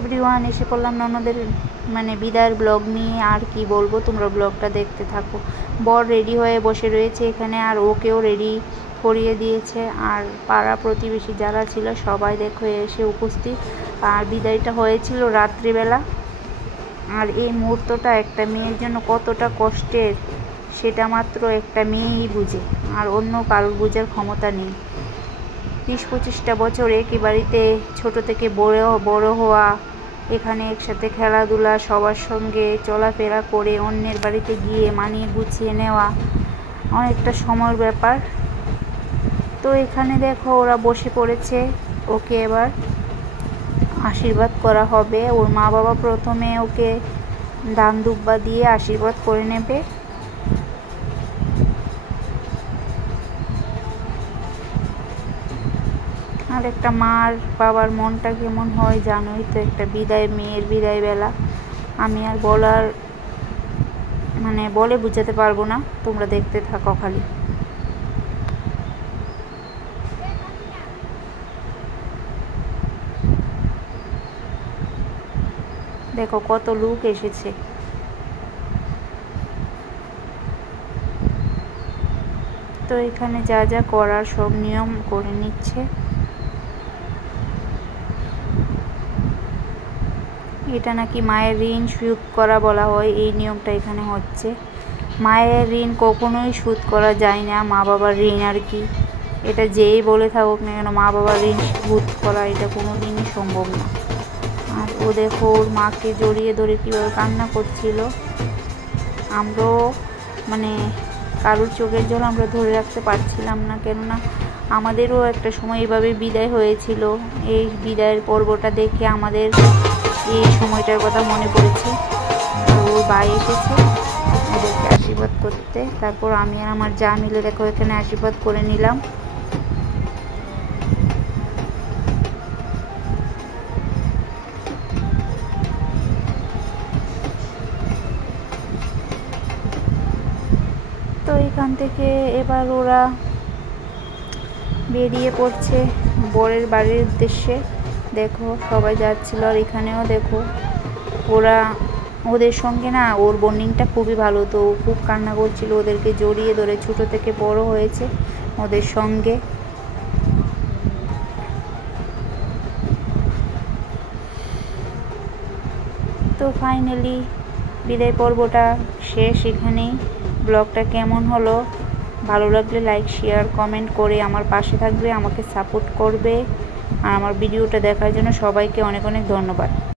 Everyone, এসে পড়লাম ননদের মানে বিদায়ের ব্লগ নিয়ে। আর কি বলবো, তোমরা ব্লগটা দেখতে থাকো। বর রেডি হয়ে বসে রয়েছে এখানে, আর ওকেও রেডি করিয়ে দিয়েছে। আর পাড়া প্রতিবেশী যারা ছিল সবাই দেখো এসে উপস্থিত। আর বিদায়টা হয়েছিল রাত্রিবেলা। আর এই মুহূর্তটা একটা মেয়ের জন্য কতটা কষ্টের সেটা মাত্র একটা মেয়েই বুঝে, আর অন্য কারোর বোঝার ক্ষমতা নেই। 20-25টা বছর একই বাড়িতে ছোট থেকে বড় হওয়া, এখানে একসাথে খেলাধুলা, সবার সঙ্গে চলাফেরা করে অন্যের বাড়িতে গিয়ে মানিয়ে গুছিয়ে নেওয়া অনেকটা সময়ের ব্যাপার। তো এখানে দেখো ওরা বসে পড়েছে, ওকে এবার আশীর্বাদ করা হবে। ওর মা বাবা প্রথমে ওকে দান দুব্বা দিয়ে আশীর্বাদ করে নেবে। আর একটা মার বাবার মনটা কেমন হয় জানোই তো, একটা মেয়ের বিদায় বেলা। আমি আর বলে বুঝাতে পারবো না, তোমরা দেখতে থাকো খালি। দেখো কত লোক এসেছে। তো এখানে যা যা করার সব নিয়ম করে নিচ্ছে। এটা নাকি মায়ের ঋণ শোধ করা বলা হয়, এই নিয়মটা এখানে হচ্ছে। মায়ের ঋণ কখনোই শোধ করা যায় না, মা বাবার ঋণ আর কি। এটা যেই বলে থাকুক না কেন, মা বাবার ঋণ শোধ করা এটা কোনো দিনই সম্ভব না। আর ও দেখো ওর মাকে জড়িয়ে ধরে কীভাবে কান্না করছিল। আমরাও কারোর চোখের জল আমরা ধরে রাখতে পারছিলাম না, কেননা আমাদেরও একটা সময় এভাবে বিদায় হয়েছিল। এই বিদায়ের পর্বটা দেখে আমাদের এই সময়টার কথা মনে পড়েছে। ওর ভাই এসেছে ওদেরকে আশীর্বাদ করতে, তারপর আমি আর আমার যা মিলে দেখো এখানে আশীর্বাদ করে নিলাম। তো এখান থেকে এবার ওরা বেরিয়ে পড়ছে বরের বাড়ির উদ্দেশ্যে। দেখো সবাই যাচ্ছিল, আর এখানেও দেখো ওদের সঙ্গে না ওর বন্ডিংটা খুবই ভালো। তো খুব কান্না করছিল, ওদেরকে জড়িয়ে ধরে ছোট থেকে বড় হয়েছে ওদের সঙ্গে। তো ফাইনালি বিদায় পর্বটা শেষ এখানেই। ব্লগটা কেমন হলো, ভালো লাগলে লাইক শেয়ার কমেন্ট করে আমার পাশে থাকবে, আমাকে সাপোর্ট করবে। আর আমার ভিডিওটা দেখার জন্য সবাইকে অনেক অনেক ধন্যবাদ।